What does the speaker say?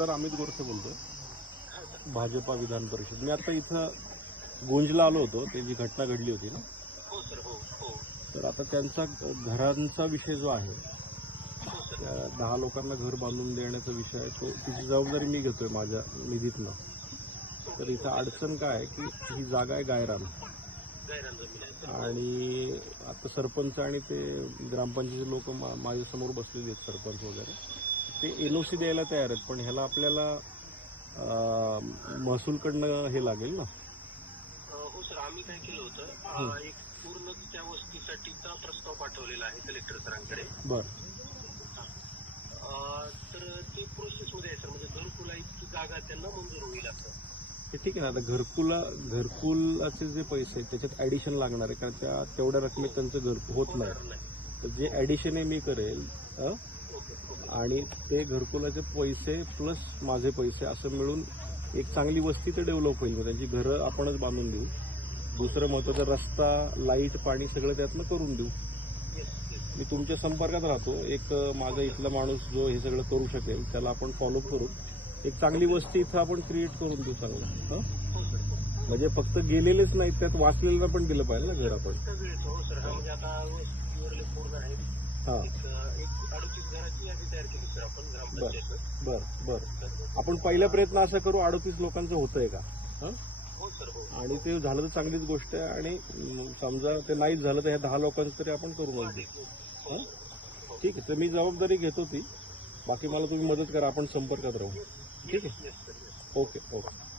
आमदार अमित गोरसे बोलतोय. भाजपा विधान परिषद. मी आता इथं गोंजला आलो होतो. ते जी घटना घडली होती ना? हो हो हो. तर आता त्यांचा घरांचा विषय जो आहे दहा लोकांना घर बांधून देण्याचा विषय आहे. तो तिची जबाबदारी मी घेतोय माझ्या निधीतनं. तर इथं अडचण काय आहे की ही जागा आहे गायरान. आणि आता सरपंच आणि ते ग्रामपंचायतीचे लोक माझ्यासमोर बसलेले आहेत सरपंच वगैरे. ते एन ओ सी द्यायला तयार आहेत पण ह्याला आपल्याला महसूलकडनं हे लागेल ना? हो सर आम्ही काय केलं होतं एक पूर्ण त्या वस्तीसाठीचा प्रस्ताव पाठवलेला आहे कलेक्टर सरांकडे. बरं. तर ते प्रोसेसमध्ये आहे सर म्हणजे घरकुला इतकी जागा त्यांना मंजूर होईल असं ठीक आहे ना आता घरकुला घरकुलाचे जे पैसे आहेत त्याच्यात ॲडिशन लागणार आहे कारण त्या तेवढ्या रकमेत त्यांचं घर होत नाही. तर जे ॲडिशन आहे मी करेल आणि ते घरकुलाचे पैसे प्लस माझे पैसे असं मिळून एक चांगली वस्ती ते डेव्हलप होईल. त्यांची घरं आपणच बांधून देऊ. दुसरं महत्वाचं रस्ता लाइट पाणी सगळं त्यातनं करून देऊ. मी तुमच्या संपर्कात राहतो. एक माझा इथला माणूस जो हे सगळं करू शकेल त्याला आपण फॉलो करू. एक चांगली वस्ती इथं आपण क्रिएट करून देऊ चांगलं. म्हणजे फक्त गेलेलेच नाहीत त्यात वाचलेलं पण दिलं पाहिजे ना घर आपण. ग्रामपंचायत बर बर आपण पहिला प्रयत्न असा करू अडतीस लोकांचं होतंय का? हं? हो हो. आणि ते झालं तर चांगलीच गोष्ट आहे आणि समजा ते नाहीच झालं तर ह्या दहा लोकांचं तरी आपण हो हं? ठीक आहे तर मी जबाबदारी घेतो ती. बाकी मला तुम्ही मदत करा आपण संपर्कात राहू. ठीक आहे? Okay okay.